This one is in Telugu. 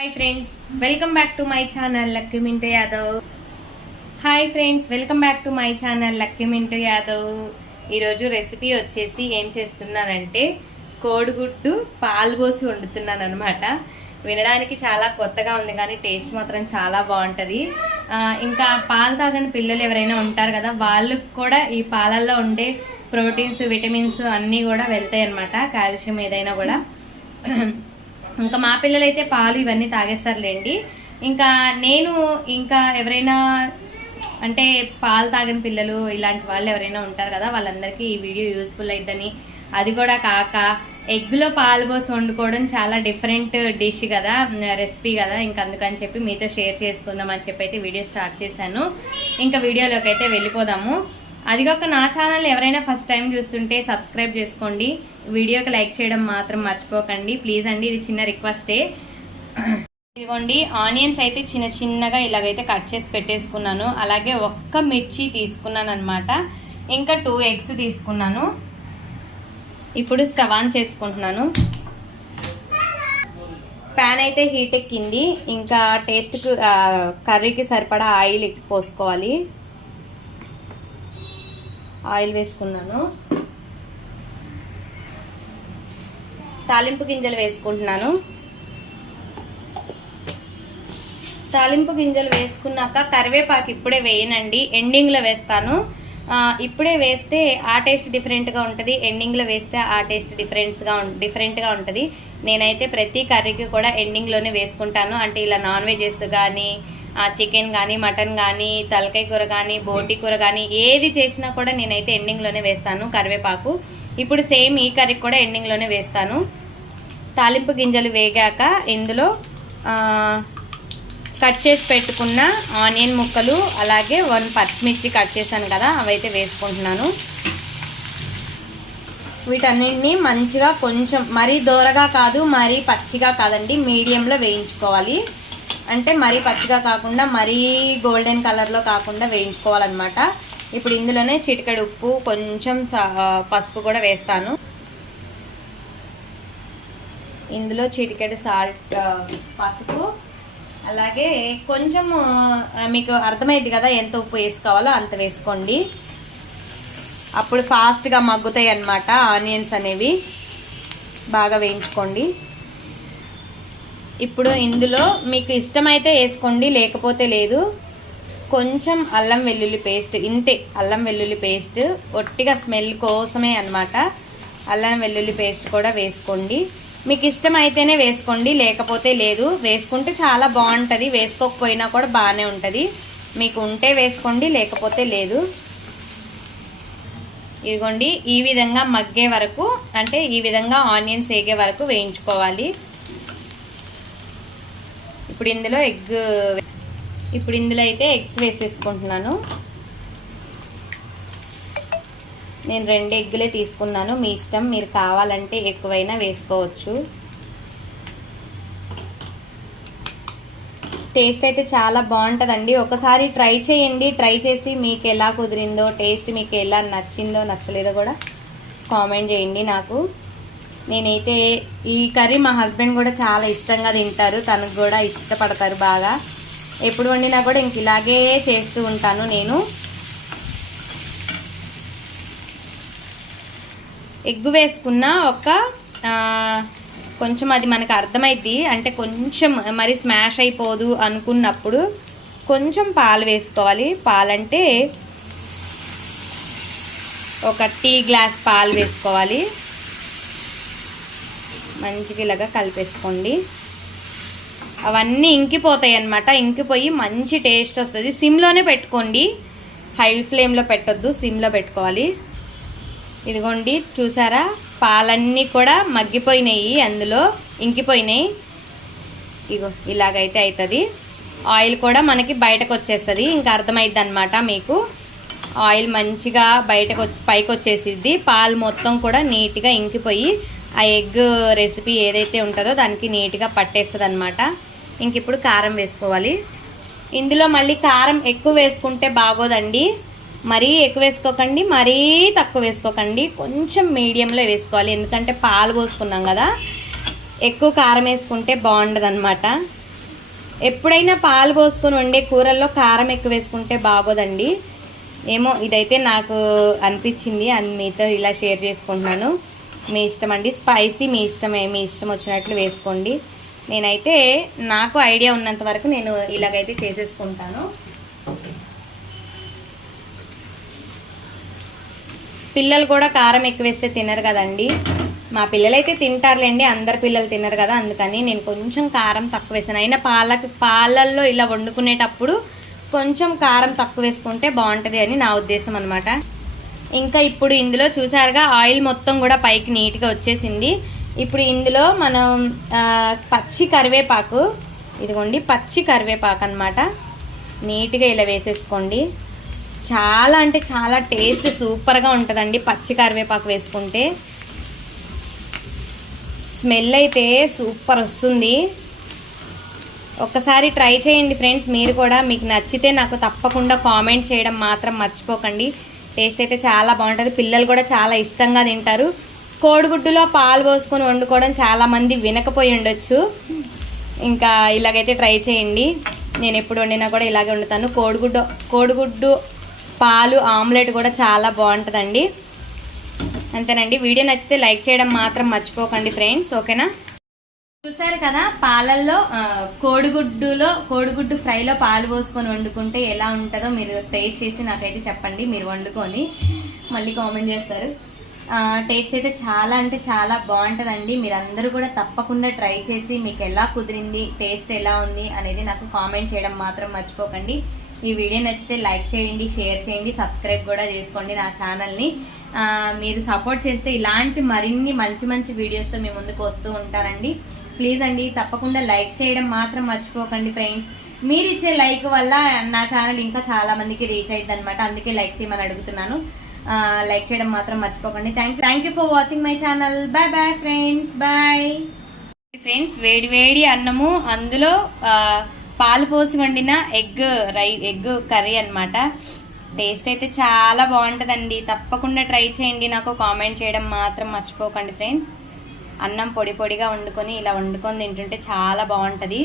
Hi friends welcome back to my channel Lakkiminta Yadav hi friends welcome back to my channel Lakkiminta Yadav ఈరోజు రెసిపీ వచ్చేసి ఏం చేస్తున్నానంటే కోడిగుడ్డు పాలు పోసి వండుతున్నాను అనమాట వినడానికి చాలా కొత్తగా ఉంది కానీ టేస్ట్ మాత్రం చాలా బాగుంటుంది. ఇంకా పాలు తాగని పిల్లలు ఎవరైనా ఉంటారు కదా వాళ్ళకు కూడా ఈ పాలల్లో ఉండే ప్రోటీన్స్ విటమిన్స్ అన్నీ కూడా వెళ్తాయి అనమాట కాల్షియం ఏదైనా కూడా. ఇంకా మా పిల్లలైతే పాలు ఇవన్నీ తాగేస్తారులేండి. ఇంకా నేను ఇంకా ఎవరైనా అంటే పాలు తాగని పిల్లలు ఇలాంటి వాళ్ళు ఎవరైనా ఉంటారు కదా వాళ్ళందరికీ ఈ వీడియో యూస్ఫుల్ అయిద్దని. అది కూడా కాక ఎగ్లో పాలు పోసి వండుకోవడం చాలా డిఫరెంట్ డిష్ కదా రెసిపీ కదా ఇంకా అందుకని చెప్పి మీతో షేర్ చేసుకుందాం అని చెప్పి అయితే వీడియో స్టార్ట్ చేశాను. ఇంకా వీడియోలోకి అయితే వెళ్ళిపోదాము. అది కాక నా ఛానల్ ఎవరైనా ఫస్ట్ టైం చూస్తుంటే సబ్స్క్రైబ్ చేసుకోండి. వీడియోకి లైక్ చేయడం మాత్రం మర్చిపోకండి. ప్లీజ్ అండి ఇది చిన్న రిక్వెస్టే. ఇదిగోండి ఆనియన్స్ అయితే చిన్న చిన్నగా ఇలాగైతే కట్ చేసి పెట్టేసుకున్నాను. అలాగే ఒక్క మిర్చి తీసుకున్నాను అనమాట ఇంకా టూ ఎగ్స్ తీసుకున్నాను. ఇప్పుడు స్టవ్ ఆన్ చేసుకుంటున్నాను. ప్యాన్ అయితే హీట్ ఎక్కింది. ఇంకా టేస్ట్కి కర్రీకి సరిపడా ఆయిల్ పోసుకోవాలి. ఆయిల్ వేసుకున్నాను. తాలింపు గింజలు వేసుకుంటున్నాను. తాలింపు గింజలు వేసుకున్నాక కరివేపాకు ఇప్పుడే వేయనండి. ఎండింగ్లో వేస్తాను. ఇప్పుడే వేస్తే ఆ టేస్ట్ డిఫరెంట్గా ఉంటుంది. ఎండింగ్లో వేస్తే ఆ టేస్ట్ డిఫరెన్స్గా డిఫరెంట్గా ఉంటుంది. నేనైతే ప్రతి కర్రీకి కూడా ఎండింగ్లోనే వేసుకుంటాను. అంటే ఇలా నాన్ వెజెస్ కానీ చికెన్ కానీ మటన్ కానీ తలకాయ కూర కానీ బోటి కూర కానీ ఏది చేసినా కూడా నేనైతే ఎండింగ్లోనే వేస్తాను కరివేపాకు. ఇప్పుడు సేమ్ ఈ కర్రీకి కూడా ఎండింగ్లోనే వేస్తాను. తాలింపు గింజలు వేగాక ఇందులో కట్ చేసి పెట్టుకున్న ఆనియన్ ముక్కలు అలాగే వన్ పచ్చిమిర్చి కట్ చేశాను కదా అవైతే వేసుకుంటున్నాను. వీటన్నింటినీ మంచిగా కొంచెం మరీ దూరగా కాదు మరీ పచ్చిగా కాదండి మీడియంలో వేయించుకోవాలి. అంటే మరీ పచ్చిగా కాకుండా మరీ గోల్డెన్ కలర్లో కాకుండా వేయించుకోవాలన్నమాట. ఇప్పుడు ఇందులోనే చిటికెడు ఉప్పు కొంచెం పసుపు కూడా వేస్తాను. ఇందులో చిటికెడు సాల్ట్ పసుపు అలాగే కొంచెం మీకు అర్థమైంది కదా ఎంత ఉప్పు వేసుకోవాలో అంత వేసుకోండి. అప్పుడు ఫాస్ట్గా మగ్గుతాయి అన్నమాట ఆనియన్స్ అనేవి. బాగా వేయించుకోండి. ఇప్పుడు ఇందులో మీకు ఇష్టమైతే వేసుకోండి లేకపోతే లేదు. కొంచెం అల్లం వెల్లుల్లి పేస్ట్ ఇంతే అల్లం వెల్లుల్లి పేస్ట్. ఒట్టిగా స్మెల్ కోసమే అన్నమాట. అల్లం వెల్లుల్లి పేస్ట్ కూడా వేసుకోండి. మీకు ఇష్టమైతేనే వేసుకోండి లేకపోతే లేదు. వేసుకుంటే చాలా బాగుంటుంది. వేసుకోకపోయినా కూడా బాగానే ఉంటుంది. మీకు ఉంటే వేసుకోండి లేకపోతే లేదు. ఇదిగోండి ఈ విధంగా మగ్గే వరకు అంటే ఈ విధంగా ఆనియన్స్ వేగే వరకు వేయించుకోవాలి. ఇప్పుడు ఇందులో ఎగ్ ఇప్పుడు ఇందులో అయితే ఎగ్స్ వేసేసుకుంటున్నాను. నేను రెండు ఎగ్గులే తీసుకున్నాను. మీ ఇష్టం మీరు కావాలంటే ఎక్కువైనా వేసుకోవచ్చు. టేస్ట్ అయితే చాలా బాగుంటుందండి. ఒకసారి ట్రై చేయండి. ట్రై చేసి మీకు ఎలా కుదిరిందో టేస్ట్ మీకు ఎలా నచ్చిందో నచ్చలేదో కూడా కామెంట్ చేయండి నాకు. నేనైతే ఈ కర్రీ మా హస్బెండ్ కూడా చాలా ఇష్టంగా తింటారు. తనకు కూడా ఇష్టపడతారు బాగా. ఎప్పుడు వండినా కూడా ఇంక ఇలాగే చేస్తూ ఉంటాను నేను. ఎగ్గు వేసుకున్న ఒక కొంచెం అది మనకు అర్థమైద్ది. అంటే కొంచెం మరి స్మాష్ అయిపోదు అనుకున్నప్పుడు కొంచెం పాలు వేసుకోవాలి. పాలంటే ఒక టీ గ్లాస్ పాలు వేసుకోవాలి. మంచిగా ఇలాగా కలిపేసుకోండి. అవన్నీ ఇంకిపోతాయి అన్నమాట ఇంకిపోయి మంచి టేస్ట్ వస్తుంది. సిమ్లోనే పెట్టుకోండి. హై ఫ్లేమ్లో పెట్టొద్దు. సిమ్లో పెట్టుకోవాలి. ఇదిగోండి చూసారా? పాలన్నీ కూడా మగ్గిపోయినాయి అందులో ఇంకిపోయినాయి. ఇగో ఇలాగైతే అవుతుంది ఆయిల్ కూడా మనకి బయటకు వచ్చేస్తుంది ఇంకా అర్థమైద్ది అనమాట మీకు. ఆయిల్ మంచిగా బయటకు పైకి వచ్చేసిద్ది పాలు మొత్తం కూడా నీట్గా ఇంకిపోయి ఆ ఎగ్ రెసిపీ ఏదైతే ఉంటుందో దానికి నీట్గా పట్టేస్తుంది అనమాట ఇంక ఇప్పుడు కారం వేసుకోవాలి. ఇందులో మళ్ళీ కారం ఎక్కువ వేసుకుంటే బాగోదండి. మరీ ఎక్కువ వేసుకోకండి మరీ తక్కువ వేసుకోకండి. కొంచెం మీడియంలో వేసుకోవాలి. ఎందుకంటే పాలు పోసుకున్నాం కదా ఎక్కువ కారం వేసుకుంటే బాగుండదు అనమాట ఎప్పుడైనా పాలు పోసుకొని వండే కూరల్లో కారం ఎక్కువ వేసుకుంటే బాగోదండి. ఏమో ఇదైతే నాకు అనిపించింది. అని మీతో ఇలా షేర్ చేసుకుంటున్నాను. మీ ఇష్టం అండి. స్పైసీ మీ ఇష్టమే. మీ ఇష్టం వచ్చినట్లు వేసుకోండి. నేనైతే నాకు ఐడియా ఉన్నంత వరకు నేను ఇలాగైతే చేసేసుకుంటాను. పిల్లలు కూడా కారం ఎక్కువ వేస్తే తినరు కదండి. మా పిల్లలైతే తింటారులేండి అందరు పిల్లలు తినరు కదా అందుకని నేను కొంచెం కారం తక్కువ వేసాను. అయినా పాలకి పాలల్లో ఇలా వండుకునేటప్పుడు కొంచెం కారం తక్కువ వేసుకుంటే బాగుంటుంది అని నా ఉద్దేశం అనమాట ఇంకా ఇప్పుడు ఇందులో చూసారుగా ఆయిల్ మొత్తం కూడా పైకి నీట్గా వచ్చేసింది. ఇప్పుడు ఇందులో మనం పచ్చి కరివేపాకు ఇదిగోండి పచ్చి కరివేపాకు అనమాట నీట్గా ఇలా వేసేసుకోండి. చాలా అంటే చాలా టేస్ట్ సూపర్గా ఉంటుందండి. పచ్చి కరివేపాకు వేసుకుంటే. స్మెల్ అయితే సూపర్ వస్తుంది. ఒక్కసారి ట్రై చేయండి ఫ్రెండ్స్ మీరు కూడా. మీకు నచ్చితే నాకు తప్పకుండా కామెంట్ చేయడం మాత్రం మర్చిపోకండి. టేస్ట్ అయితే చాలా బాగుంటుంది. పిల్లలు కూడా చాలా ఇష్టంగా తింటారు. కోడిగుడ్డులో పాలు పోసుకొని వండుకోవడం చాలామంది వినకపోయి ఉండొచ్చు. ఇంకా ఇలాగైతే ట్రై చేయండి. నేను ఎప్పుడు వండినా కూడా ఇలాగే వండుతాను. కోడిగుడ్డు కోడిగుడ్డు పాలు ఆమ్లెట్ కూడా చాలా బాగుంటుందండి. అంతేనండి. వీడియో నచ్చితే లైక్ చేయడం మాత్రం మర్చిపోకండి ఫ్రెండ్స్ ఓకేనా? చూసారు కదా పాలల్లో కోడిగుడ్డులో కోడిగుడ్డు ఫ్రైలో పాలు పోసుకొని వండుకుంటే ఎలా ఉంటుందో మీరు టేస్ట్ చేసి నాకైతే చెప్పండి మీరు వండుకొని మళ్ళీ కామెంట్ చేస్తారు. టేస్ట్ అయితే చాలా అంటే చాలా బాగుంటుందండి. మీరు అందరూ కూడా తప్పకుండా ట్రై చేసి మీకు ఎలా కుదిరింది టేస్ట్ ఎలా ఉంది అనేది నాకు కామెంట్ చేయడం మాత్రం మర్చిపోకండి. ఈ వీడియో నచ్చితే లైక్ చేయండి షేర్ చేయండి సబ్స్క్రైబ్ కూడా చేసుకోండి నా ఛానల్ని. మీరు సపోర్ట్ చేస్తే ఇలాంటి మరిన్ని మంచి మంచి వీడియోస్తో మీ ముందుకు వస్తూ ఉంటారండి. ప్లీజ్ అండి తప్పకుండా లైక్ చేయడం మాత్రం మర్చిపోకండి ఫ్రెండ్స్. మీరు ఇచ్చే లైక్ వల్ల నా ఛానల్ ఇంకా చాలా మందికి రీచ్ అయింది అనమాట అందుకే లైక్ చేయమని అడుగుతున్నాను. లైక్ చేయడం మాత్రం మర్చిపోకండి. Thank thank you for watching my channel bye bye friends bye friends వేడి వేడి అన్నము అందులో ఆ, పాలు పోసి వండిన ఎగ్ రై ఎగ్ కర్రీ అన్నమాట. టేస్ట్ అయితే చాలా బాగుంటుందండి. తప్పకుండా ట్రై చేయండి. నాకు కామెంట్ చేయడం మాత్రం మర్చిపోకండి ఫ్రెండ్స్. అన్నం పొడి పొడిగా వండుకొని ఇలా వండుకొని తింటుంటే చాలా బాగుంటుంది.